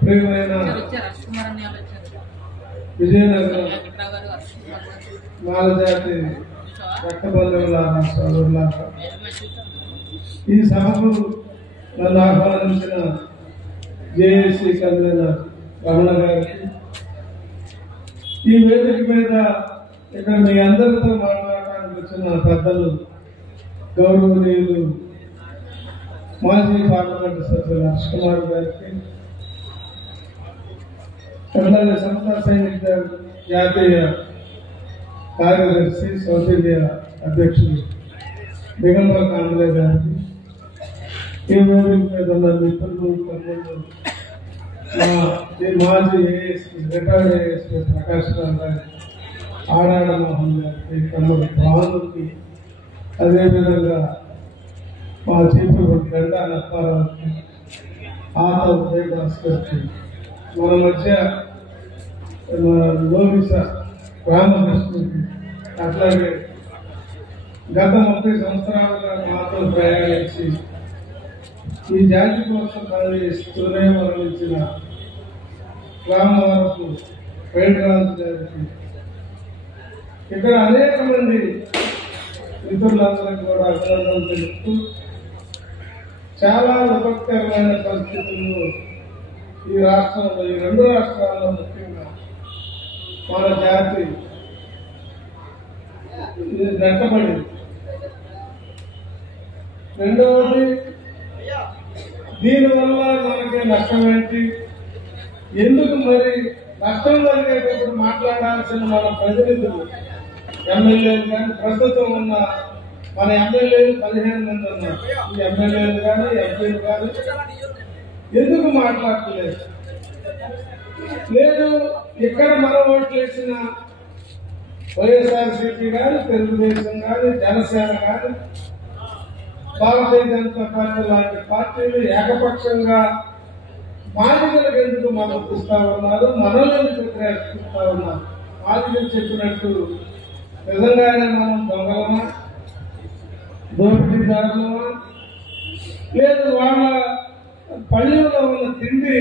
ప్రియమైన విజయనగరం మాలజాతి రక్తబంధువులారా సోదరులారా, ఈ సభకు నన్ను ఆహ్వానించిన జేఏసీ కన్వీనర్ రమణ గారికి, ఈ వేదిక మీద ఇక్కడ మీ అందరితో మాట్లాడడానికి వచ్చిన పెద్దలు గౌరవనీయులు మాజీ పార్లమెంటు సభ్యులు హర్ష్ కుమార్ గారికి, అట్లాగే సమతా సైనిక జాతీయ కార్యదర్శి సౌత్ ఇండియా అధ్యక్షులు దిగంబర కాంబలే గారికి, ఈ వేదిక మీద ఉన్న మిత్రులు తమ్ముళ్ళు, మాజీ ఏఎస్పీ రిటైర్డ్ ఏఎస్పీ ప్రకాష్ రావు గారికి, ఆడాడ మోహన్ గారికి, తమ్ముడు భానుకి, అదేవిధంగా మా చీఫ్ గండా నప్పారావుకి, ఆత ఉదయభాస్కర్కి, మన మధ్య లోవిస రామకృష్ణకి, అట్లాగే గత 30 సంవత్సరాలుగా మాతో ప్రయాణించి ఈ జాతి కోసం పనిచేస్తూనే మరణించిన రామవరపు వేణురాజు గారికి, ఇక్కడ అనేక మంది మిత్రులందరికీ కూడా అభినందనలు తెలుపుతూ, చాలా విపత్కరమైన పరిస్థితుల్లో ఈ రాష్ట్రంలో, ఈ 2 రాష్ట్రాల్లో ముఖ్యంగా మన జాతి వెంటబడింది. రెండవది, దీనివల్ల మనకి నష్టం ఏంటి, ఎందుకు మరి నష్టం జరిగేటప్పుడు మాట్లాడాల్సిన మన ప్రతినిధులు ఎమ్మెల్యేలు కానీ, ప్రస్తుతం ఉన్న మన ఎమ్మెల్యేలు 15 మంది ఉన్నారు. ఈ ఎమ్మెల్యేలు కానీ ఎంపీలు కానీ ఎందుకు మాట్లాడలేదు? లేదు, ఇక్కడ మనం ఓట్లు వేసిన వైఎస్ఆర్సీపీ కానీ, తెలుగుదేశం కానీ, జనసేన కానీ, భారతీయ జనతా పార్టీ లాంటి పార్టీలు ఏకపక్షంగా బాధితులకు ఎందుకు మద్దతు ఇస్తా ఉన్నారు, మనల్ని ఎందుకు వ్యతిరేకిస్తా ఉన్నారు? బాధితులు చెప్పినట్టు నిజంగానే మనం దొంగలమా, దోపిడీదారులమా, లేదు వాళ్ళ పల్లెల్లో ఉన్న తిండి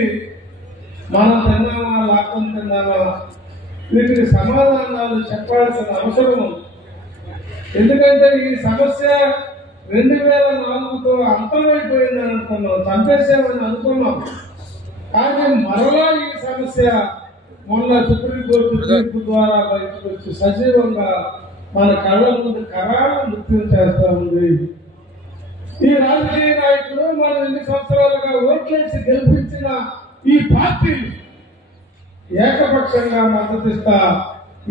మనం తిన్నామా, లాభం తిన్నామా? వీటికి సమాధానాలు చెప్పాల్సిన అవసరం ఉంది. ఎందుకంటే ఈ సమస్య 2004తో అంతమైపోయిందని అనుకున్నాం, చంపేసామని అనుకున్నాం. కానీ మరలా ఈ సమస్య మొన్న సుప్రీంకోర్టు తీర్పు ద్వారా బయటకు వచ్చి సజీవంగా మన కళ్ళ ముందు కరాళ నృత్యం చేస్తా ఉంది. ఈ రాజకీయ నాయకులు మనం ఎన్ని సంవత్సరాలుగా ఓట్లేసి గెలిపించిన ఈ పార్టీలు ఏకపక్షంగా మద్దతిస్తా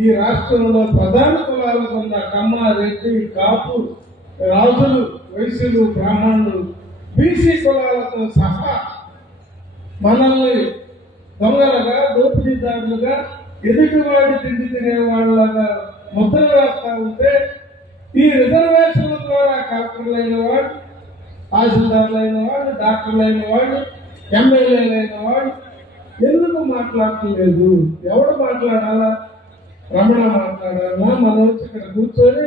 ఈ రాష్ట్రంలో ప్రధాన కులాలకు ఉన్న కమ్మ, రెడ్డి, కాపు, రాజులు, వైశ్యులు, బ్రాహ్మణులు, బీసీ కులాలతో సహా మనల్ని దొంగలుగా, దోపిడీదారులుగా, ఎదుటివాడి తిండి తినే వాళ్ళగా ముద్ర వేస్తా ఉంటే, ఈ రిజర్వేషన్ల ద్వారా కలెక్టర్లైన వాళ్ళు, తహసీల్దార్లైన వాళ్ళు, డాక్టర్లైన వాళ్ళు, ఎమ్మెల్యేలైన వాళ్ళు ఎందుకు మాట్లాడలేదు? ఎవరు మాట్లాడాలా? రమణ మాట్లాడాలా? మనం వచ్చి ఇక్కడ కూర్చొని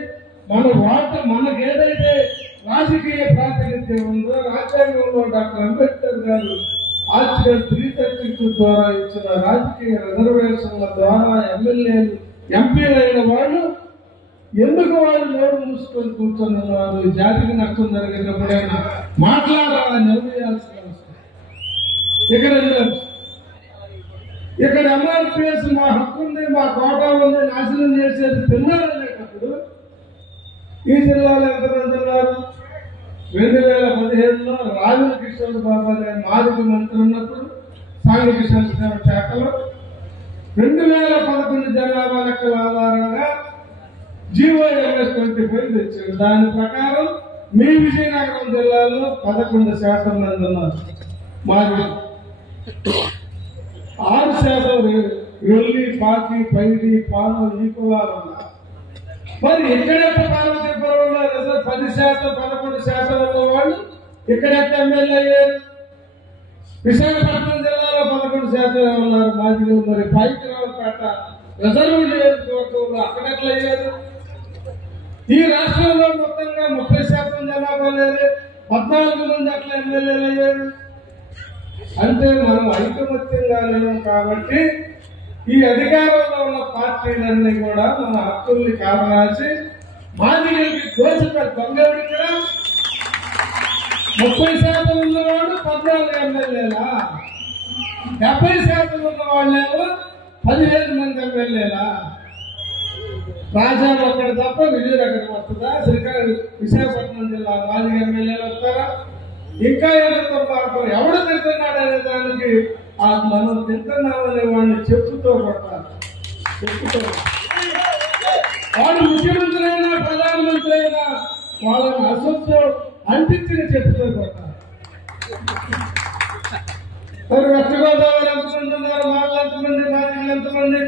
మన వాట మనకేదైతే రాజకీయ ప్రాతినిధ్యం ఉందో, రాజ్యాంగంలో డాక్టర్ అంబేద్కర్ గారు ఆర్టికల్ 332 ద్వారా ఇచ్చిన రాజకీయ రిజర్వేషన్ల ద్వారా ఎమ్మెల్యేలు, ఎంపీలైన వాళ్ళు ఎందుకు వాళ్ళు నోరు మూసుకొని కూర్చొన్నారు? జాతికి నష్టం జరిగినప్పుడైనా మాట్లాడాలని నిర్ణయాల్సిన అవసరం. ఇక్కడ ఎంఆర్పిఎస్ మా హక్కు ఉంది, మా కోటా ఉంది, నాశనం చేసేది పిల్లలనేటప్పుడు ఈ జిల్లాలో ఎంతమంది ఉన్నారు? 2015లో రాజుల కిషోర్ బాబు అనే మాజీ మంత్రి ఉన్నప్పుడు సాంఘిక సంక్షేమ శాఖలో 2011 జనాభా లెక్కల ఆధారంగా GOMS25 తెచ్చారు. దాని ప్రకారం మీ విజయనగరం జిల్లాలో 11% మంది ఉన్నారు. మాది 6% రొల్లి, పాకి, పైడి, పాను, ఈ కులాలు ఉన్నారు. మరి ఎక్కడైతే పార్వతీపురంలో 10%, 11% ఉన్న వాళ్ళు ఎక్కడైతే ఎమ్మెల్యే అయ్యారు? విశాఖపట్నం జిల్లాలో 11% ఉన్నారు మాజీలు. మరి పైకిరావుపేట రిజర్వ్ నియోజకవర్గంలో అక్కడెట్లా అయ్యారు? ఈ రాష్ట్రంలో మొత్తంగా 30% జనాభా లేదు, 14 మంది అట్లా ఎమ్మెల్యేలు అయ్యారు. అంటే మనం ఐకమత్యంగా లేము కాబట్టి ఈ అధికారంలో ఉన్న పార్టీలన్నీ కూడా మన హక్కుల్ని కాదరాసి మాదిగలకి దోషిత దొంగవుడు ఇక్కడ 30% ఉన్నవాడు 14 ఎమ్మెల్యేలా, 70% ఉన్న వాళ్ళేమో 15 మంది ఎమ్మెల్యేలా. రాజాలు అక్కడ తప్ప విజయనగరం అక్కడికి వస్తుందా? విశాఖపట్నం జిల్లా మాదిగ ఎమ్మెల్యేలు వస్తారా? ఇంకా ఏదో మార్గం ఎవడు తింటున్నాడు అనే దానికి మనం తింటున్నామనే వాడిని చెప్పుతో కొట్టాలి. వాడు ముఖ్యమంత్రి అయినా ప్రధానమంత్రి అయినా వాళ్ళని అసత్యం అంటించిన చెప్పుతో కొట్టాలి. మరి వెస్ట్ గోదావరి ఎంతమంది ఉన్నారు? వాళ్ళు ఎంతమంది? మాదిగలు ఎంతమంది?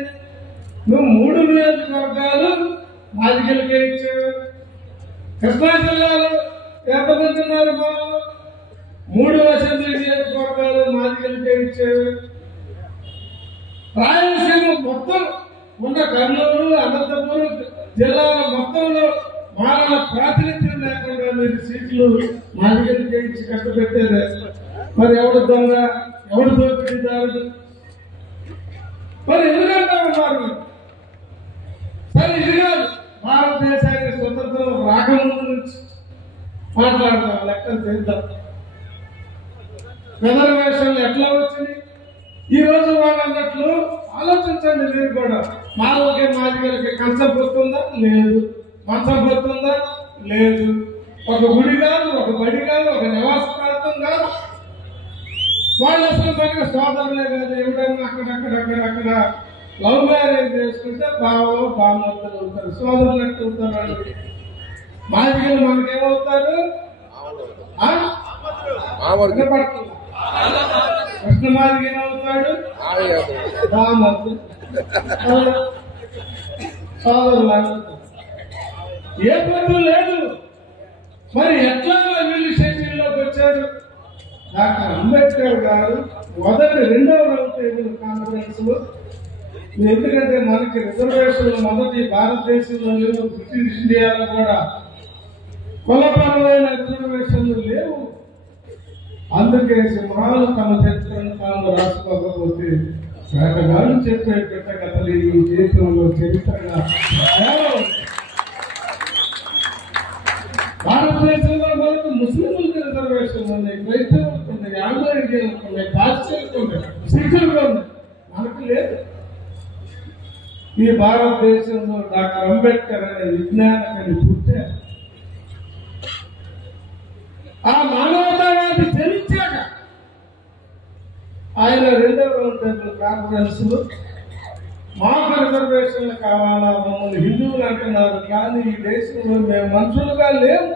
నువ్వు 3 నియోజకవర్గాలు మాదిగలకే ఇచ్చావు. కృష్ణా జిల్లాలో ఎంతమంది ఉన్నారు? 3 అసెంబ్లీ నియోజకవర్గాలు మాదిగలకే ఇచ్చావు. రాయలసీమ మొత్తం ఉన్న కర్నూలు, అనంతపురం జిల్లాల మొత్తంలో వాళ్ళ ప్రాతినిధ్యం లేకుండా మీరు సీట్లు మాదిగలకే ఇచ్చి కట్టబెట్టేదే. మరి ఎవడు దొంగ, ఎవడు దోపిడీదారుడు? మరి ఎందుకంటే ఉన్నారు? సరే, ఇది కాదు. భారతదేశానికి స్వతంత్రం రాకముందు నుంచి మాట్లాడదాం, లెక్కలు చేద్దాం. రిజర్వేషన్లు ఎట్లా వచ్చినాయి? ఈ రోజు వాళ్ళు అన్నట్లు ఆలోచించండి మీరు కూడా. మాలకి మాదిగలకి కంచం పోతుందా? లేదు. మంచం పోతుందా? లేదు. ఒక గుడి కాదు, ఒక బడి కాదు, ఒక నివాస ప్రాంతం కాదు. వాళ్ళు అసలు మనకి సోదరులే కాదు. ఎవడన్నా అక్కడ లవ్ మ్యారేజ్ చేసుకుంటే బావో బామ్మర్తలు అవుతారు, సోదరులు ఎట్లా అవుతారు? మాదిగలు మనకేమవుతారు? కృష్ణ మాదిగ ఏమవుతాడు? బామ్మర్తలు, సోదరులు. ఏ పనులు లేదు. మరి ఎట్లా వీళ్ళు షెడ్యూల్లోకి వచ్చారు? డాక్టర్ అంబేద్కర్ గారు మొదటి 2వ రౌండ్ టేబుల్ కాన్ఫరెన్స్ లో, ఎందుకంటే మనకి రిజర్వేషన్లు మొదటి భారతదేశంలో లేవు, బ్రిటిష్ ఇండియాలో కూడా కులపరమైన రిజర్వేషన్లు లేవు. అందుకే సింహాలు తమ చరిత్రను తాము రాసుకోకపోతే వేటగాళ్ళు చెప్పే పెట్టగతలు ఈ దేశంలో చరిత్రగా భారతదేశంలో మనకు ముస్లింలకు రిజర్వేషన్లు ఉన్నాయి, క్రైస్తవులకు ఉన్నాయి, ఆంగ్లో ఇండియన్లకు ఉన్నాయి, పాశ్చాత్యులకు ఉన్నాయి, సిక్కులకు ఉన్నాయి. మనకు లేదు. ఈ భారతదేశంలో డాక్టర్ అంబేద్కర్ అనే విజ్ఞానకని పుట్టారు. ఆ మానవతావాది జనించాక ఆయన 2వ రౌండ్ టేబుల్ కాన్ఫరెన్స్ లో మాకు రిజర్వేషన్లు కావాలా, మమ్మల్ని హిందువులు అంటున్నారు కానీ ఈ దేశంలో మేము మనుషులుగా లేవు,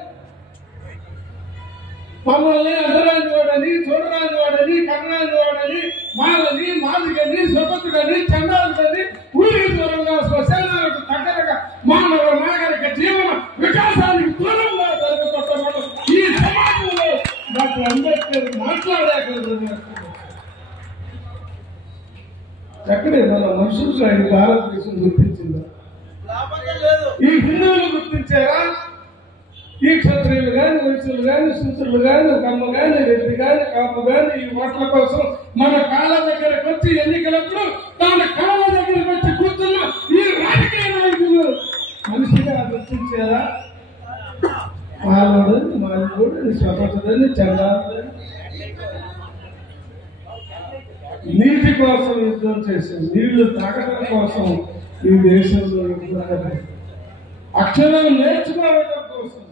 మమ్మల్ని అందరాని వాడని, చూడరాని వాడని, కన్నరాని వాడని, మాలని, మాదిగని, స్వతంత్రుడని, చండాలుడని, ఊరికి దూరంగా, శ్మశానాలకు దగ్గరగా, మానవ నాగరిక జీవన వికాసానికి దూరంగా జరుగుతున్న ఈ సమాజంలో డాక్టర్ అంబేద్కర్ మాట్లాడాక ఎక్కడే మన మనుషులు ఆయన భారతదేశం గుర్తించిందా? ఈ హిందువులు గుర్తించారా? ఈ క్షత్రియులు గాని, వైశ్యులు గాని, శూద్రులు గాని, కమ్మ గాని, రెడ్డి గాని, కాపు గాని ఈ ఓట్ల కోసం మన కాళ్ళ దగ్గరకు వచ్చి ఎన్నికలప్పుడు తన కాళ్ళ దగ్గరకు వచ్చి కూర్చున్న ఈ రాజకీయ నాయకులు మనిషిగా గుర్తించారా? మానవుడు, మానవుడు, స్వతంత్రుడని, చంద్రుడని, నీటి కోసం యుద్ధం చేశారు, నీళ్లు తాగడం కోసం ఈ దేశంలో యుద్ధం, అక్షరం నేర్చుకోవడం కోసం,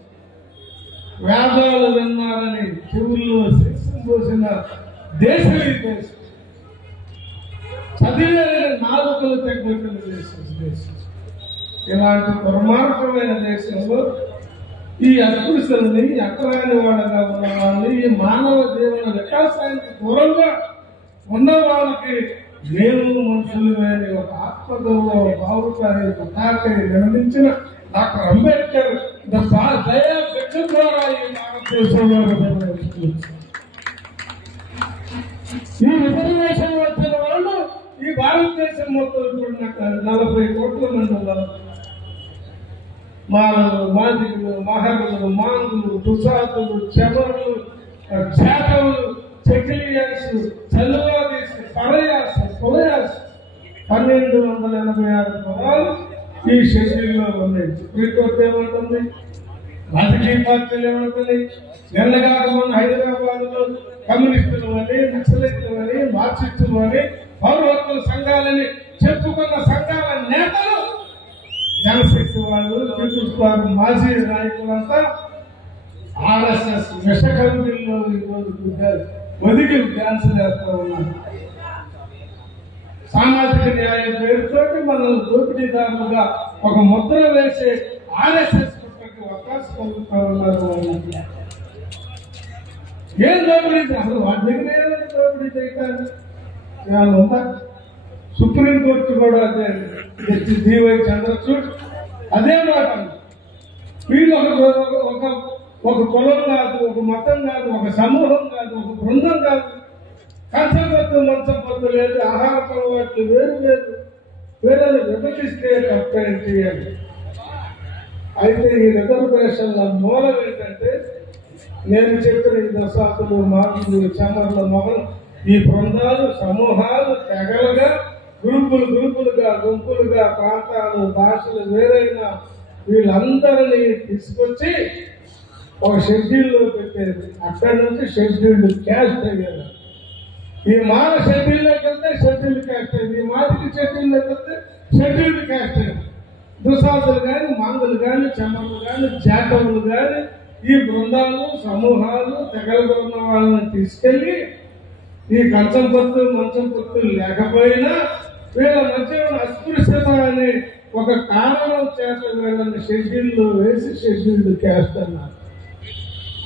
వేదాలు విన్నారని చెవుల్లో శిక్షణ పోసిన దేశం ఈ దేశం. చదివేసిన నాలుకలు తగ్గట్టు దేశం. ఇలాంటి దుర్మార్గమైన దేశంలో ఈ అస్పృశ్యుల్ని, అక్కరాని వాళ్ళగా ఉన్న వాళ్ళని, ఈ మానవ జీవన వికాసానికి దూరంగా ఉన్న వాళ్ళకి మేము మనుషులమే ఒక ఆత్మగౌరవ భావుకాన్ని నిర్మించిన డాక్టర్ అంబేద్కర్ దయా భిక్ష ద్వారా ఈ భారతదేశంలో ఈ రిజర్వేషన్ వచ్చిన వాళ్ళు ఈ భారతదేశం మొత్తం ఇప్పుడు 40 కోట్ల మంది ఉన్నారు. మాలలు, మాదిగలు, మహర్లు, మాంగులు, దుసాదులు, చెమరులు, చేతవులు, సెక్యులియర్స్, సెల్యులారిస్, పరయాస్, కొలయాస్ 1286 పదాలు ఈ షెడ్యూల్లో ఉన్నాయి. సుప్రీంకోర్టు ఏమంటుంది, రాజకీయ పార్టీలు ఏమంటున్నాయి, నిన్నగాక మొన్న హైదరాబాద్ లో కమ్యూనిస్టులు అని, నక్సలైట్లు అని, మార్క్సిస్టులు అని, పౌర హక్కుల సంఘాలని చెప్పుకున్న సంఘాల నేతలు, జనశక్తి వాళ్ళు, పీపుల్స్ వారు, మాజీ నాయకులంతా ఆర్ఎస్ఎస్ విష కమిటీల్లో ఈరోజు ఒదిగి డ్యాన్స్ చేస్తూ ఉన్నారు. సామాజిక న్యాయం పేరుతోటి మనల్ని దోపిడీదారులుగా ఒక ముద్ర వేసే ఆర్ఎస్ఎస్ అవకాశం కలుగుతా ఉన్నారు. ఏం దోపిడీ, అసలు వాటి దగ్గర ఏదైనా దోపిడీ చేయటానికి ఉందా? సుప్రీంకోర్టు కూడా అదే, జస్టిస్ డివై చంద్రచూడ్ అదే మాట. వీళ్ళు ఒక కులం కాదు, ఒక మతం కాదు, ఒక సమూహం కాదు, ఒక బృందం కాదు. కంచపత్తు మంచం పత్తు లేదు, ఆహార అలవాట్లు వేరు వేరు వేరే విభజిస్తే తప్పేంటి అని. అయితే ఈ రిజర్వేషన్ల మూలం ఏంటంటే, నేను చెప్పిన ఈ దశాబ్దులు, మార్పులు, చమర్ల మొగలు, ఈ బృందాలు, సమూహాలు, తెగలుగా, గ్రూపులుగా, గుంపులుగా, ప్రాంతాలు, భాషలు వేరైనా వీళ్ళందరినీ తీసుకొచ్చి ఒక షెడ్యూల్లో పెట్టేది. అక్కడి నుంచి షెడ్యూల్డ్ క్యాస్ట్ అయ్యారు. ఈ మాల షెడ్యూల్లోకి వెళ్తే షెడ్యూల్డ్ క్యాస్ట్ అయ్యింది, ఈ మాదికి షెడ్యూల్లోకి వెళ్తే షెడ్యూల్డ్ క్యాస్ట్ అయ్యింది. దుసాదులు కానీ, మంగులు కానీ, చెమ్మలు కానీ, జాతములు కానీ, ఈ బృందాలు, సమూహాలు, తెగలుగా ఉన్న వాళ్ళని తీసుకెళ్లి ఈ కంచం పొత్తు, మంచం పొత్తు లేకపోయినా వీళ్ళ మధ్య అస్పృశ్యత అనే ఒక కారణం చేత వీళ్ళని షెడ్యూల్లో వేసి షెడ్యూల్డ్ క్యాస్ట్ అన్నారు.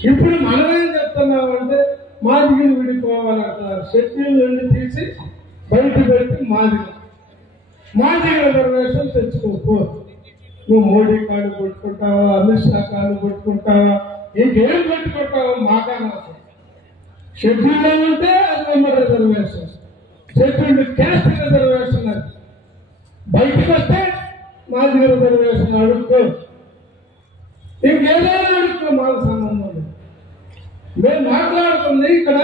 ఇప్పుడు మనం ఏం చెప్తున్నామంటే మాదిగలు విడిపోవాలంటారు. షెడ్యూల్ నుండి తీసి బయట పెట్టి మాదిగ రిజర్వేషన్ తెచ్చుకోకు. నువ్వు మోడీ కాళ్ళు కొట్టుకుంటావా, అమిత్ షా కాళ్ళు కొట్టుకుంటావా, ఇంకేం పెట్టుకుంటావా మాకన్నా. షెడ్యూల్లో ఉంటే అది member reservation, scheduled caste reservation. అది బయటకు వస్తే మాదిగ రిజర్వేషన్ అడుక్కో, ఇంకేదైనా అడుక్కో, మాకు సంబంధం లేదు. మేము మాట్లాడుతుంది ఇక్కడ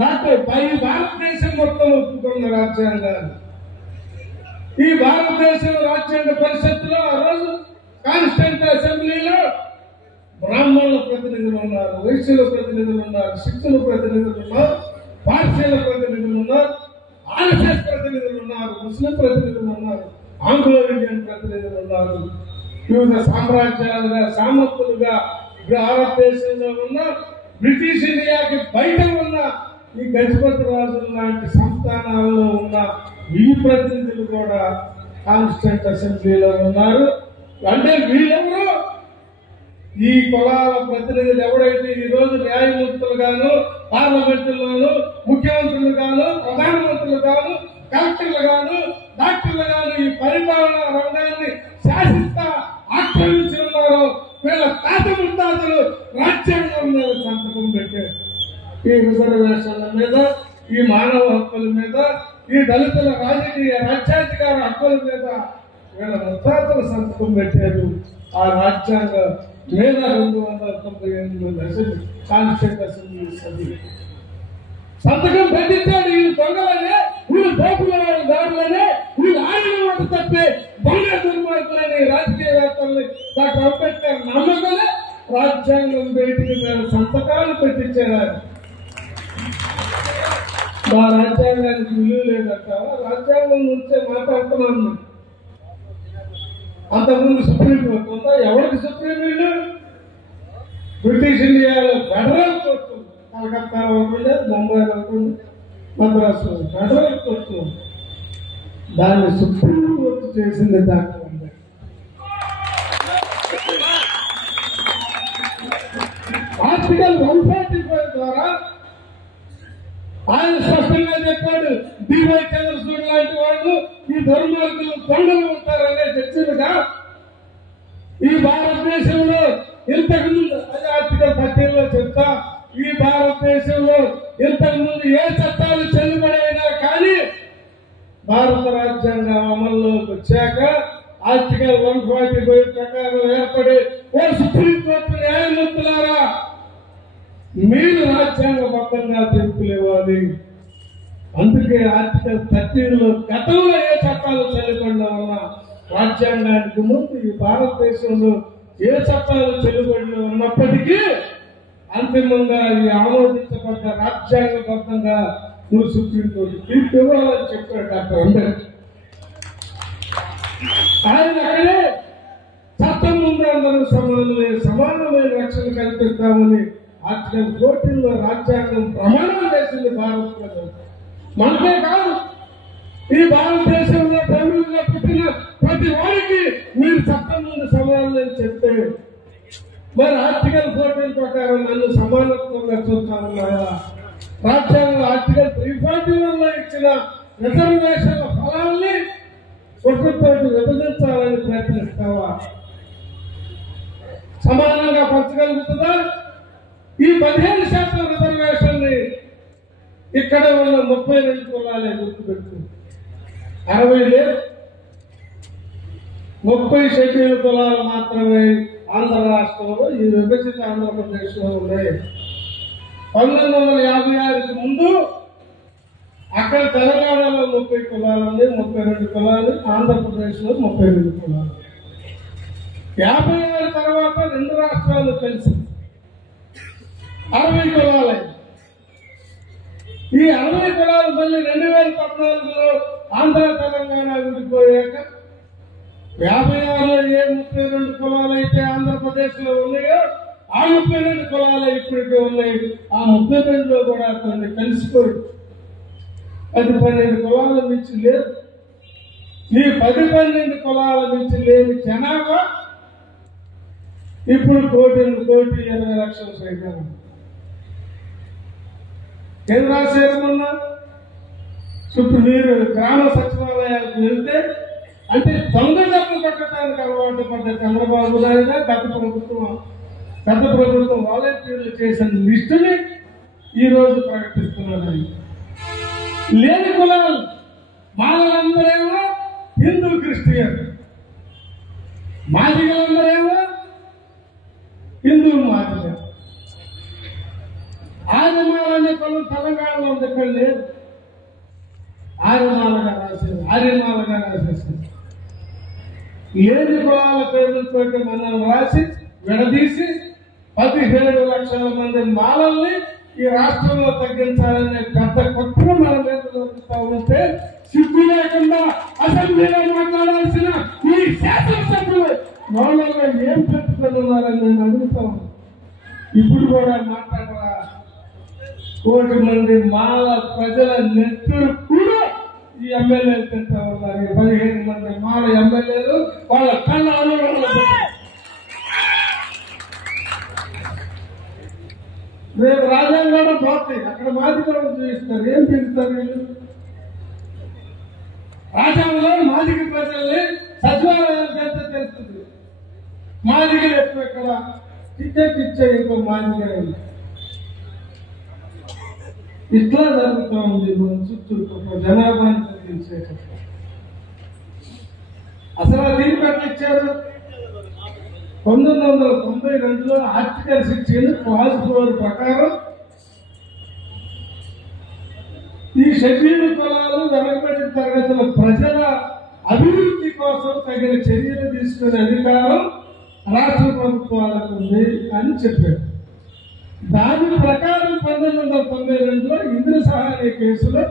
డాక్టర్ భారతదేశం మొత్తం ఒప్పుకున్న రాజ్యాంగాన్ని. ఈ భారతదేశం రాజ్యాంగ పరిషత్తులో ఆ రోజు కాన్స్టిట్యూంట్ అసెంబ్లీలో బ్రాహ్మణుల ప్రతినిధులు ఉన్నారు, వైశ్యుల ప్రతినిధులు ఉన్నారు, సిక్కుల ప్రతినిధులు ఉన్నారు, పార్సీల ప్రతినిధులు ఉన్నారు, ఆర్ఎస్ఎస్ ప్రతినిధులు ఉన్నారు, ముస్లిం ప్రతినిధులు ఉన్నారు, ఆంగ్లో ఇండియన్ ప్రతినిధులు ఉన్నారు. వివిధ సామ్రాజ్యాలుగా, సామర్థులుగా భారతదేశంలో ఉన్న, బ్రిటిష్ ఇండియాకి బయట ఉన్న ఈ గజపతి రాజుల లాంటి సంస్థానాల్లో ఉన్న ఈ ప్రతినిధులు కూడా కాన్స్టిట్యూంట్ అసెంబ్లీలో ఉన్నారు. అంటే వీళ్ళెవరు? ఈ కులాల ప్రతినిధులు ఎవరైతే ఈ రోజు న్యాయమూర్తులుగాను, పార్లమెంటులోను, ముఖ్యమంత్రులుగాను, ప్రధానమంత్రులుగాను, కలెక్టర్లుగాను, డాక్టర్లుగాను ఈ పరిపాలనా రంగాన్ని శాసిస్తా ఆక్రమించి ఉన్నారో వీళ్ళ తాత ముత్తాతలు రాజ్యాంగం మీద సంతకం పెట్టారు. ఈ రిజర్వేషన్ల మీద, ఈ మానవ హక్కుల మీద, ఈ దళితుల రాజకీయ రాజ్యాధికార హక్కుల మీద వీళ్ళ ముత్తాతలు సంతకం పెట్టారు. ఆ రాజ్యాంగ మీద 298 కాన్స్టిట్యూంట్ అసెంబ్లీ సభ్యులు సంతకం పెట్టించాడు. వీళ్ళు దొంగలనే, వీళ్ళు దోపులనే, దారులనే, వీళ్ళు ఆయన మాట తప్పే దొంగ దుర్మార్గులని రాజకీయవేత్తల్ని డాక్టర్ అంబేద్కర్ నమ్మకలే రాజ్యాంగం బయటికి మీద సంతకాలు పెట్టించారు. మా రాజ్యాంగానికి విలువ లేదట. రాజ్యాంగం నుంచే మాట్లాడుతున్నాను. అంతకుముందు సుప్రీంకోర్టు ఉందా? ఎవరికి సుప్రీం ఇల్లు? బ్రిటిష్ ఇండియాలో ఫెడరల్ కోర్టు కలకత్తా అవుతుంది, ముంబై అవుతుంది, మద్రాసు ఫెడరల్ కోర్టు. దాన్ని సుప్రీం కోర్టు చేసింది డాక్టర్ అంబేద్కర్. ఆర్టికల్ 145 ద్వారా ఆయన స్పష్టంగా చెప్పాడు, డివై చంద్రచూడ్ లాంటి వాళ్ళు ఈ దుర్మార్గులు దొంగలు ఉంటారనే చర్చలుగా ఈ భారతదేశంలో ఇంతకు ముందు అదే ఆర్టికల్ 13లో చెప్తా, ఈ భారతదేశంలో ఇంతకు ముందు ఏ చట్టాలు చెల్లుబడైనా కానీ భారత రాజ్యాంగం అమల్లోకి వచ్చాక ఆర్టికల్ 145 ప్రకారం ఏర్పడే ఓ సుప్రీంకోర్టు న్యాయమూర్తులారా, మీరు రాజ్యాంగబద్ధంగా తీర్పులు ఇవ్వాలి. అందుకే ఆర్టికల్ 13లో గతంలో ఏ చట్టాలు చెల్లుబడిన వల్ల రాజ్యాంగానికి ముందు ఈ భారతదేశంలో ఏ చట్టాలు చెల్లుబడిన ఉన్నప్పటికీ అంతిమంగా ఈ ఆమోదించబడ్డ రాజ్యాంగబద్ధంగా నువ్వు సుప్రీంకోర్టు తీర్పు ఇవ్వాలని చెప్పాడు డాక్టర్ అంబేద్కర్. ఆయన అక్కడే చట్టం ముందు అందరూ సమానమైన రక్షణ కల్పిస్తామని ఆర్టికల్ 14లో రాజ్యాంగం ప్రమాణం చేసింది భారత ప్రజలు. మనకే కాదు, ఈ భారతదేశంలో పౌరులుగా పుట్టిన ప్రతి వారికి మీరు చట్టం ముందు సమానం చెప్తే మరి ఆర్టికల్ 14 ప్రకారం నన్ను సమానత్వంగా చూస్తామన్నారా? రాజ్యాంగం ఆర్టికల్ 341లో ఇచ్చిన రిజర్వేషన్ల ఫలాల్ని ఒకరితో విభజించాలని ప్రయత్నిస్తావా? సమానంగా పంచగలుగుతుందా? ఈ 15% రిజర్వేషన్ ని ఇక్కడ ఉన్న 32 కులాలే గుర్తుపెట్టుకుంది. 60 లేదు, 30 షెడ్యూల్ కులాలు మాత్రమే ఆంధ్ర రాష్ట్రంలో ఈ విభజిత ఆంధ్రప్రదేశ్ లో ఉన్నాయి. 1956కి ముందు అక్కడ తెలంగాణలో 30 కులాలు ఉన్నాయి, 32 కులాలు, ఆంధ్రప్రదేశ్ లో 32 కులాలు. 56 తర్వాత 2 రాష్ట్రాలు కలిసి 60 కులాలే. ఈ 60 కులాలు మళ్ళీ 2014లో ఆంధ్ర తెలంగాణ విడిపోయాక 56లో ఏ 32 కులాలు అయితే ఆంధ్రప్రదేశ్ లో ఉన్నాయో ఆ 32 కులాలు ఇప్పటికే ఉన్నాయి. ఆ 32లో కూడా కొన్ని కలిసిపోయి 10-12 కులాల నుంచి లేదు. ఈ 10-12 కులాల నుంచి లేని జనాభా ఇప్పుడు 1,20,00,000 సైతం. ఏం రాసేమన్నా మీరు గ్రామ సచివాలయాలకు వెళ్తే అంటే దొంగ డబ్బు కట్టడానికి అలవాటు పడ్డ చంద్రబాబు నాయుడు గత ప్రభుత్వం వాలంటీర్లు చేసిన లిస్టుని ఈ రోజు ప్రకటిస్తున్నారు. లేని కులాలు మాలందరేమో హిందూ క్రిస్టియన్, మాదిగలందరేమో హిందూ మాదిగ. ఆర్యమాలనే కులం తెలంగాణలో ఉంది, ఇక్కడ లేదు. ఆర్యమాలగా రాసేసారు. లేని కులాల పేర్లతో మనం రాసి విడదీసి 17 లక్షల మంది మాలల్ని ఈ రాష్ట్రంలో తగ్గించాలనే పెద్ద కుట్ర మన మీద జరుగుతూ ఉంటే సిగ్గు లేకుండా అసెంబ్లీలో మాట్లాడాల్సిన ఈ శాసనసభ్యులు వాళ్ళలో ఏం పెట్టుకున్నారని నేను అడుగుతాను. ఇప్పుడు కూడా మాట్లాడరా? 1 మంది మాల ప్రజల నెత్తురు కూడా ఈ ఎమ్మెల్యేలు తింటా ఉన్నారు. 15 మంది మాల ఎమ్మెల్యేలు వాళ్ళ కళ్ళ రేపు రాజ్యాంగంలో పోతాయి, అక్కడ మాదిగలను చూపిస్తారు. ఏం పిలుస్తారు వీళ్ళు? రాజ్యాంగంలో మాదిగ ప్రజల్ని సచివాలయాలు చేస్తే తెలుస్తుంది. మాదిగలు ఎక్కువ ఇక్కడ ఇచ్చే ఇంకో మాదిగ ఇట్లా జరుగుతూ ఉంది. మన చుట్టూ జనాభాని తగ్గించే అసలు దీనికి ఎట్లా ఇచ్చారు? 1992లో ఆర్టికల్ 16 క్లాజ్ 4 ప్రకారం ఈ షెడ్యూల్ కులాలు వెనకబడిన తరగతుల ప్రజల అభివృద్ధి కోసం తగిన చర్యలు తీసుకునే అధికారం రాష్ట్ర ప్రభుత్వాలకు ఉంది అని చెప్పారు. దాని ప్రకారం 1992లో ఇంద్ర సహాయ కేసులో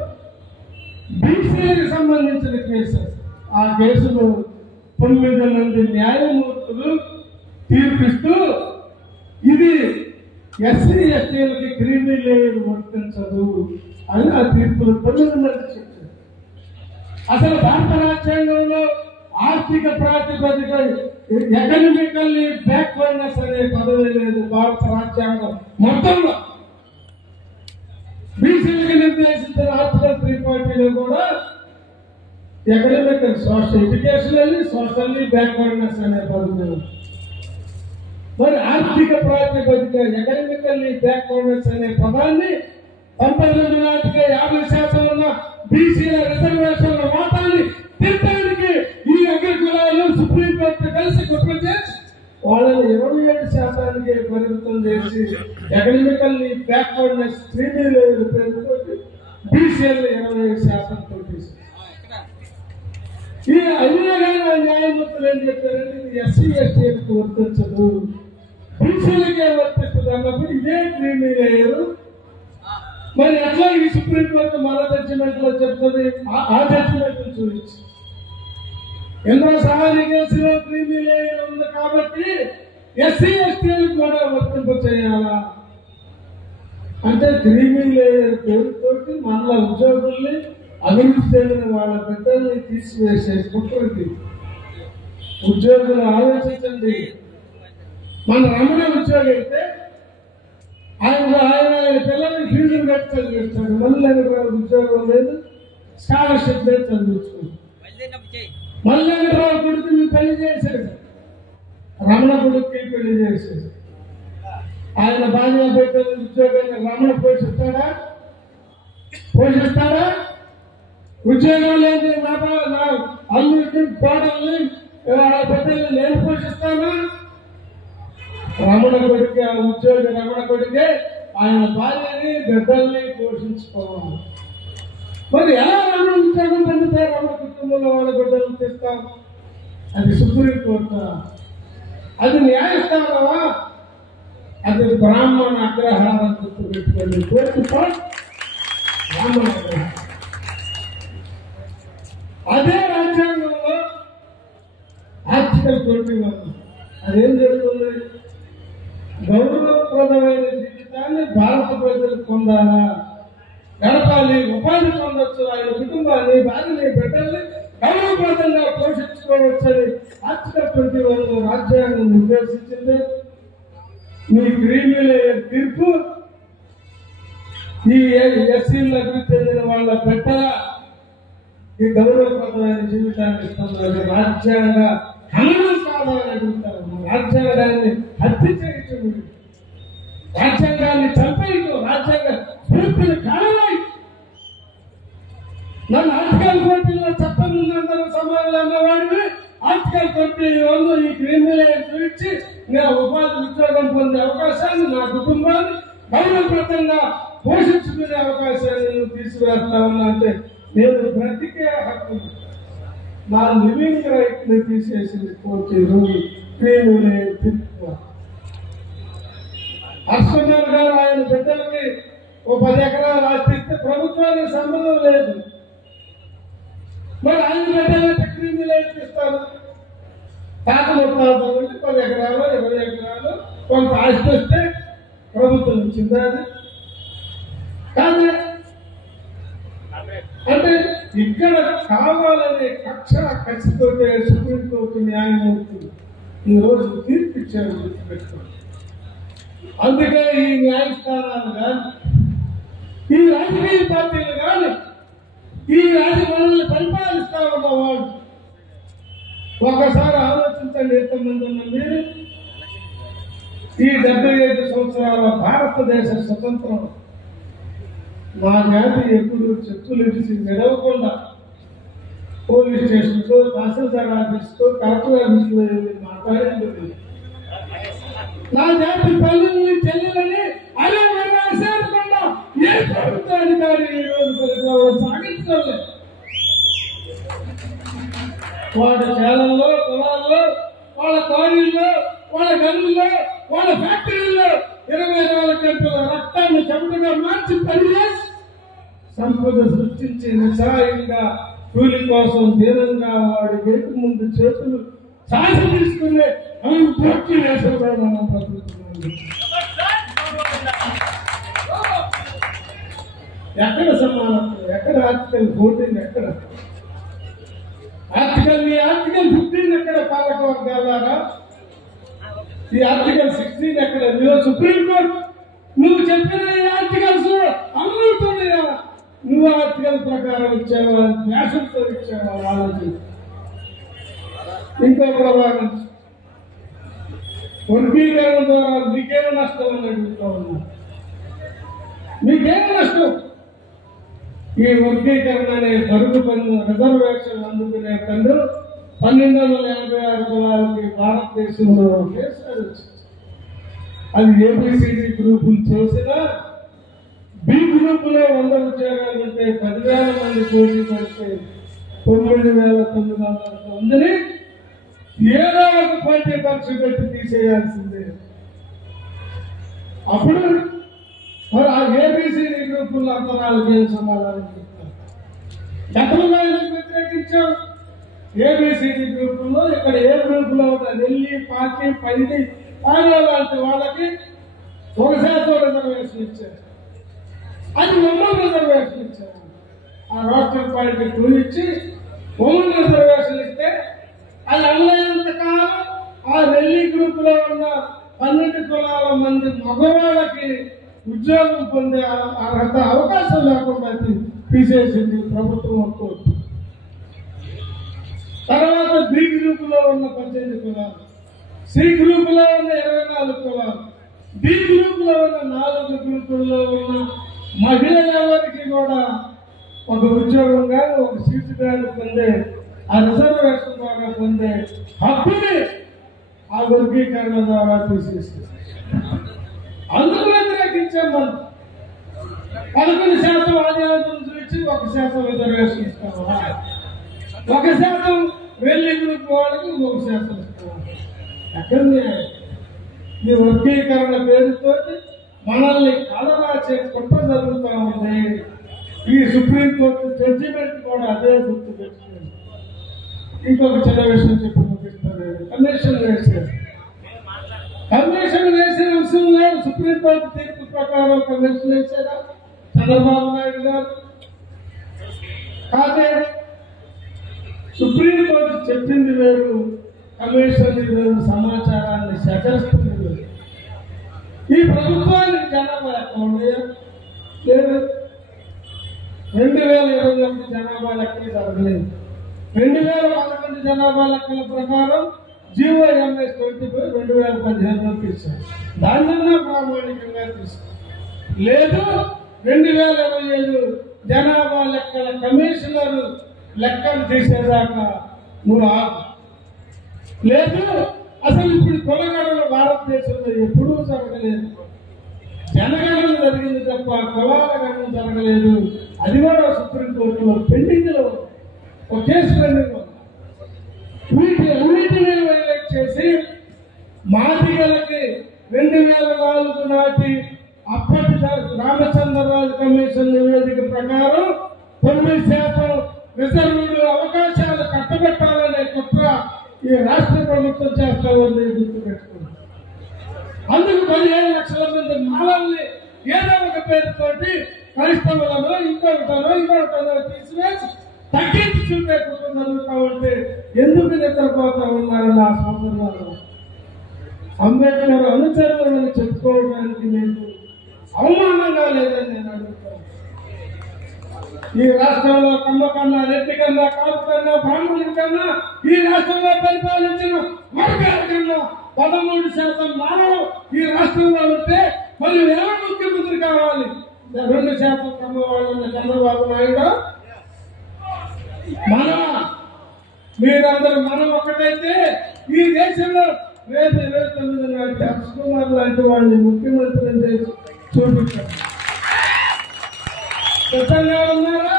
బీసీలకు సంబంధించిన కేసు, ఆ కేసులో 9 మంది న్యాయమూర్తులు తీర్పిస్తూ ఇది ఎస్సీ ఎస్టీలకి క్రీమీ లేయర్ వర్తించదు అని ఆ తీర్పులు 9 మంది చెప్పారు. అసలు భారత రాజ్యాంగంలో ఆర్థిక ప్రాతిపదిక ఎకనామికల్లీ బ్యాక్వర్డ్నెస్ అనే పదవి లేదు. భారత రాజ్యాంగం మొత్తంలో బీసీలకు నిర్దేశించిన ఆర్టికల్ 340లో కూడా economical social education socially backwardness అనే పదవి. మరి ఆర్థిక ప్రాతిపదిక ఎకనామికల్లీ బ్యాక్వర్డ్నెస్ అనే పదాన్ని 92 నాటికే 50% ఉన్న బీసీల రిజర్వేషన్ల వాటాన్ని తిట్టడానికి ఈ అగ్రకులాలు సుప్రీంకోర్టు కలిసి కుట్ర చేసి వాళ్ళని 27% పరిమితం చేసి ఎకనామికల్లీ బ్యాక్వర్డ్నెస్ క్రీమీ పేరుతో బీసీఎల్ 25% కొట్టేసి ఈ అయినా కానీ న్యాయమూర్తులు ఏం చెప్పారంటే ఇది ఎస్సీ ఎస్టీలకు వర్తించదు, బీసీలకే వర్తిస్తుంది అన్నప్పుడు ఇదే క్రీమీ లేయరు. మరి ఎట్లా ఈ సుప్రీంకోర్టు మరో జడ్జిమెంట్ లో చెప్తుంది? ఆ జడ్జిమెంట్ చూపించి ఎంతో సహాయ కేసులో క్రీమీ లేయర్ ఉంది కాబట్టి ఎస్సీ ఎస్టీలకు కూడా వర్తింప చేయాలా అంటే క్రీమీ లేయర్ పేరుతోటి మళ్ళా ఉద్యోగుల్ని అభివృద్ధి చెందిన వాళ్ళ బిడ్డల్ని తీసివేసే కుట్రది. ఉద్యోగులు ఆలోచించండి. మన రమణ ఉద్యోగి అయితే ఆయన పిల్లల్ని ఫీజులు కట్టి చదివిస్తాడు, మళ్ళీ ఉద్యోగం లేదు, స్కాలర్షిప్ లేదు, చదివించుకుంటాడు. మల్లెంకటరావు కొడుకుని పెళ్లి చేశాడు, రమణ కొడుక్కి పెళ్లి చేశాడు. ఆయన బాగా పెట్టిన ఉద్యోగాన్ని రమణ పోషిస్తాడా? ఉద్యోగం లేదు నా అల్లుడిని కోడల్ని బిడ్డల్ని నేను పోషిస్తానా? రమణ కొడుకు ఆ ఉద్యోగి రమణ కొడుకే ఆయన భార్యని బిడ్డల్ని పోషించుకోవాలి. మరి ఎలా రమణ ఉద్యోగం పొందితే రమణ కుటుంబంలో వాళ్ళ బిడ్డలను తెస్తాం? అది సుప్రీంకోర్టు, అది న్యాయస్థానమా? అది బ్రాహ్మణ అగ్రహారం గుర్తు పెట్టుకోండి. బ్రాహ్మణ అగ్రహారం. అదే రాజ్యాంగంలో ఆర్టికల్ 21 అదేం జరుగుతుంది? గౌరవప్రదమైన జీవితాన్ని భారత ప్రజలు పొందాలా, గడపాలి, ఉపాధి పొందొచ్చు, ఆయన కుటుంబాన్ని భార్యని బిడ్డల్ని గౌరవప్రదంగా పోషించుకోవచ్చని ఆర్టికల్ 21 రాజ్యాంగం నిర్దేశించింది. మీ క్రీమీ లేయర్ తీర్పు ఈ ఎస్సీలకు అభివృద్ధి చెందిన వాళ్ళ బిడ్డల ఈ గౌరవప్రదమైన జీవితాన్ని ఇస్తున్నది రాజ్యాంగ హననం కాదని అడుగుతారు. రాజ్యాంగాన్ని హత్య చేయటం, రాజ్యాంగాన్ని చంపేయటం, రాజ్యాంగ స్ఫూర్తిని కారణమై నన్ను ఆర్టికల్ 40లో చట్టం ఉందందరూ సమానులు అన్నవాడిని ఆర్టికల్ 41 ఈ క్రీమీ లేయర్ చూపించి నేను ఉపాధి ఉద్యోగం పొందే అవకాశాన్ని, నా కుటుంబాన్ని గౌరవప్రదంగా పోషించుకునే అవకాశాన్ని నువ్వు తీసుకువేస్తా ఉన్నా అంటే నేను బ్రతికే హక్కు, నా లివింగ్ రైట్ ని తీసేసింది కోర్టు. ఈరోజు క్రీమీ లేయర్ తీర్పు. హర్షకుమార్ గారు ఆయన బిడ్డలకి ఓ 10 ఎకరాలు ఆస్తిస్తే ప్రభుత్వానికి సంబంధం లేదు. మరి ఆయన బిడ్డలకి క్రీమీ లేయర్ ఇస్తారు. తాత ముత్తాతల నుండి 10 ఎకరాలు 20 ఎకరాలు కొంత ఆస్తి వస్తే ప్రభుత్వం ఇచ్చిందా? అది కాదు. అంటే ఇక్కడ కావాలనే కక్ష ఖచ్చితో సుప్రీంకోర్టు న్యాయమూర్తులు ఈరోజు తీర్పు ఇచ్చారు, గుర్తుపెట్టుకోండి. అందుకే ఈ న్యాయస్థానాలు కానీ, ఈ రాజకీయ పార్టీలు కానీ, ఈ మనల్ని పరిపాలిస్తా ఉన్న వాళ్ళు ఒకసారి ఆలోచించండి. ఎంతమంది ఉన్న మీరు ఈ 75 సంవత్సరాల భారతదేశ స్వతంత్రం మా జాతి ఎప్పుడు చెప్పులు ఇచ్చి నిలవకుండా పోలీస్ స్టేషన్తో, తహసీల్దార్ ఆఫీస్తో, కలెక్టర్ ఆఫీస్లో మాట్లాడేది. నా జాతి పల్లెల్ని చెల్లెలని అరే రాసేరకుండా ఏ ప్రభుత్వ అధికారి ఈ రోజు పరిపాలన సాగించడం లేదు. వాళ్ళ చేలల్లో, పొలాల్లో, వాళ్ళ కాలనీల్లో, వాళ్ళ గనుల్లో, వాళ్ళ ఫ్యాక్టరీల్లో 24 గంటల రక్తాన్ని చెమటగా మార్చి పనిచేసి సంపద సృష్టించి నిస్సహాయంగా కూలి కోసం దీనంగా వాడి గేటు ముందు చేతులు సాసి తీసుకునే పూర్తి వేసంలో మనం బతుకుతున్నాం. ఎక్కడ సమానత్వం, ఎక్కడ ఆర్టికల్ 14, ఎక్కడ ఆర్టికల్ 15 ఎక్కడ పాలక వర్గాలారా? ఈ ఆర్టికల్ 16 ఎక్కడ? సుప్రీంకోర్టు నువ్వు చెప్పిన ఈ ఆర్టికల్స్ అమలుతున్నాయా? నువ్వు ఆర్టికల్ ప్రకారం ఇచ్చావా, న్యాసంతో ఇచ్చావా? వాళ్ళకి ఇంకో ప్రభావం వర్గీకరణ ద్వారా మీకేం నష్టం అని అడుగుతా ఉన్నా. మీకేం నష్టం? ఈ వర్గీకరణ అనే బరుగు పన్ను రిజర్వేషన్ అందుకునే పన్ను 1286 కులాలకి భారతదేశంలో కేసీఆర్ అది ఏబిసిడి గ్రూపులు చేసినా బి గ్రూపులో 100 ఉద్యోగాలు ఉంటే 10,000 మంది పోటీ పడితే 9,909 ఏదో ఒక పోటీ పరీక్ష పెట్టి తీసేయాల్సిందే. అప్పుడు మరి ఆ ఏబిసిడి గ్రూపుల్లో అంతరాలకు ఏం సమాధానం చెప్తారు? గతంలో ఎందుకు వ్యతిరేకించాం? ఏబిసిడి గ్రూపుల్లో ఇక్కడ ఏ గ్రూపులో నెల్లి పార్టీ పైది లాంటి వాళ్ళకి 1% రిజర్వేషన్ ఇచ్చారు. అది ఉమ్మడి రిజర్వేషన్ ఇచ్చారు. ఆ రాష్ట్ర పార్టీ 2 ఇచ్చి ఉమ్మడి రిజర్వేషన్ ఇస్తే అది అమలైనంత కాలం ఆ నెల్లి గ్రూప్ లో ఉన్న 12 కులాల మంది మగవాళ్ళకి ఉద్యోగం పొందే అర్హత అవకాశం లేకుండా తీసేసింది ప్రభుత్వం అనుకోవచ్చు. తర్వాత బి గ్రూప్ లో ఉన్న 18 కులాలు, సి గ్రూప్ లో ఉన్న 24 కులాలు, డి గ్రూప్ లో ఉన్న 4 గ్రూపుల్లో ఉన్న మహిళలెవరికి కూడా ఒక ఉద్యోగం కానీ ఒక సీటు కానీ పొందే ఆ రిజర్వేషన్ ద్వారా పొందే హక్కుని ఆ వర్గీకరణ ద్వారా తీసేసింది. అందుకు వ్యతిరేకించాం మనం. 11% ఆదాయం చూసి 1% రిజర్వేషన్ ఇస్తామా? 1% వెల్లి గ్రూప్ వాళ్ళకి 1% ఇస్తామా? ఎక్కడ ఈ వర్గీకరణ పేరుతో మనల్ని కలరాచే కుట్ర జరుగుతూ ఉంది. ఈ సుప్రీంకోర్టు జడ్జిమెంట్ కూడా అదే గుర్తు పెట్టుకుంది. ఇంకొక చిన్న విషయం చెప్పి ముగిస్తాను. కమిషన్ వేశారు. కమిషన్ వేసిన అంశం లేదు. సుప్రీంకోర్టు తీర్పు ప్రకారం కమిషన్ వేశారా చంద్రబాబు నాయుడు గారు? కాదే. సుప్రీంకోర్టు చెప్పింది వేరు, కమిషన్ వేరు, సమాచారాన్ని సేకరిస్తుంది వేరు. ఈ ప్రభుత్వానికి జనాభా లెక్కలు ఉన్నాయా? లేదు. 2021 జనాభా లెక్కలు జరగలేదు. 2011 జనాభా లెక్కల ప్రకారం GOMS 2015లో తీశారు. దానిలో ప్రామాణికంగా తీశారు. లేదు 2025 జనాభా లెక్కల కమిషనర్ లెక్కలు తీసేదాకా నువ్వు ఆగు. లేదు అసలు ఇప్పుడు కులగణన భారతదేశంలో ఎప్పుడూ జరగలేదు. జనగణన జరిగింది తప్ప కులాల గణన జరగలేదు. అది కూడా సుప్రీంకోర్టులో పెండింగ్ లో ఒక కేసు పెండింగ్. వీటిని వైలేట్ చేసి మాదిగలకి 2004 నాటి అప్పటి రామచంద్రరాజు కమిషన్ నివేదిక ప్రకారం 9% రిజర్వులు అవకాశాలు కట్టబెట్టాలనే కుట్ర ఈ రాష్ట్ర ప్రభుత్వం చేస్తామని గుర్తుపెట్టుకున్నాం. అందుకు 15 లక్షల మంది మాలల్ని ఏదో ఒక పేరుతోటి పరిశ్రమలను ఇంకొకటనో తీసివేసి తగ్గించి చూపే కుట్ర జరుగుతా ఉంటే ఎందుకు నిద్రపోతా ఉన్నారని ఆ సందర్భంలో అంబేద్కర్ అనుచరులను చెప్పుకోవడానికి మీకు అవమానంగా లేదని నేను అడుగుతాను. ఈ రాష్ట్రంలో కమ్మ కన్నా, రెడ్డి కన్నా, కాపు కన్నా, బ్రాహ్మణుడి కన్నా ఈ రాష్ట్రంలో పరిపాలించిన వర్గాల కన్నా 13% మానవులు ఈ రాష్ట్రంలో ఉంటే మరి ఎవరు ముఖ్యమంత్రి కావాలి? 2% కమ్మ వాళ్ళు చంద్రబాబు నాయుడు మీరందరూ మనం ఒక్కటైతే ఈ దేశంలో 2029 నాటి అక్షయ్ కుమార్ లాంటి వాళ్ళని ముఖ్యమంత్రిని చేసి చూపించారు. సిద్ధంగా ఉన్నారా?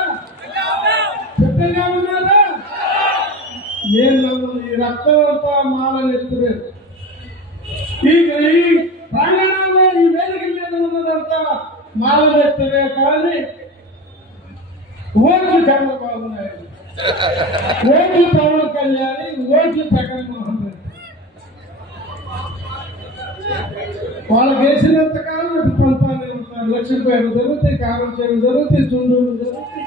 నేను ఈ రక్తం అంతా మాలనెత్తులేదు. ఈ ప్రాంగణంలో ఈ వేదిక మీద ఉన్నదంతా మాలనెత్తులే కానీ ఓట్లు చంద్రబాబు నాయుడు, ఓట్లు పవన్ కళ్యాణి, ఓట్లు జగన్మోహన్ రెడ్డి. వాళ్ళకి వేసినంత కాలం అది పంతానే ఉంటారు. లక్ష్మీపేట జరుగుతాయి, కారం చెరువు జరుగుతాయి, చుండూరు జరుగుతాయి.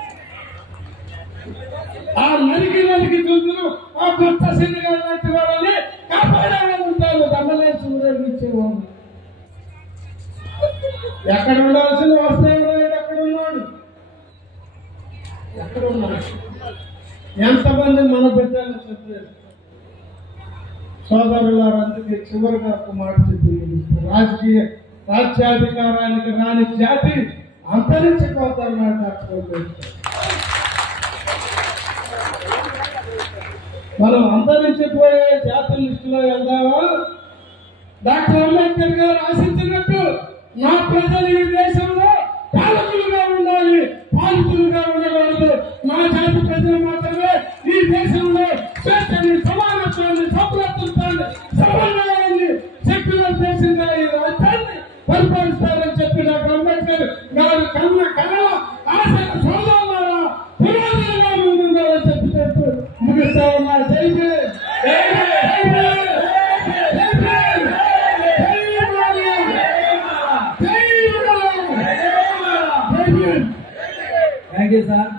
ఆ నరికి చూద్దును ఆ కొత్త సినిగా లాంటి వాళ్ళని కాపాడాలని ఉంటారు. దమ్మలేసి ఊరేగించేవాళ్ళు. ఎక్కడ ఉండాల్సిన వాస్తవం ఎక్కడ ఉన్నాడు? ఎంతమంది మన బిడ్డలు చెప్పలేదు సోదరులారు. అందుకే చివరిగా ఒక మాట చెప్పి రాజ్యాధికారానికి రాని జాతి అంతరించిపోతారన్నాడు డాక్టర్ అంబేద్కర్. మనం అంతరించిపోయే జాతుల లిస్టులో వెళ్దామా? డాక్టర్ అంబేద్కర్ గారు ఆశించినట్టు నా ప్రజలు ఈ దేశంలో పాలకులుగా ఉండాలి, పాలకులుగా ఉండకూడదు. నా జాతి ప్రజలు మాత్రమే ఈ దేశంలో స్వేచ్ఛని, సమానత్వాన్ని, సౌలభ్యాన్ని, సమన్వయాన్ని, సెక్యులర్ దేశంగా ఈ రాజ్యాన్ని పరిపాలిస్తారని చెప్పి డాక్టర్ అంబేద్కర్ గారు కన్న కళల ఆశల సోదరులారా పురోగతిగా ముందుండాలని చెప్పి ముగిస్తా ఉన్నా. జై భీమ్, జై భీమ్, జై భీమ్, జై భీమ్. Thank you sir.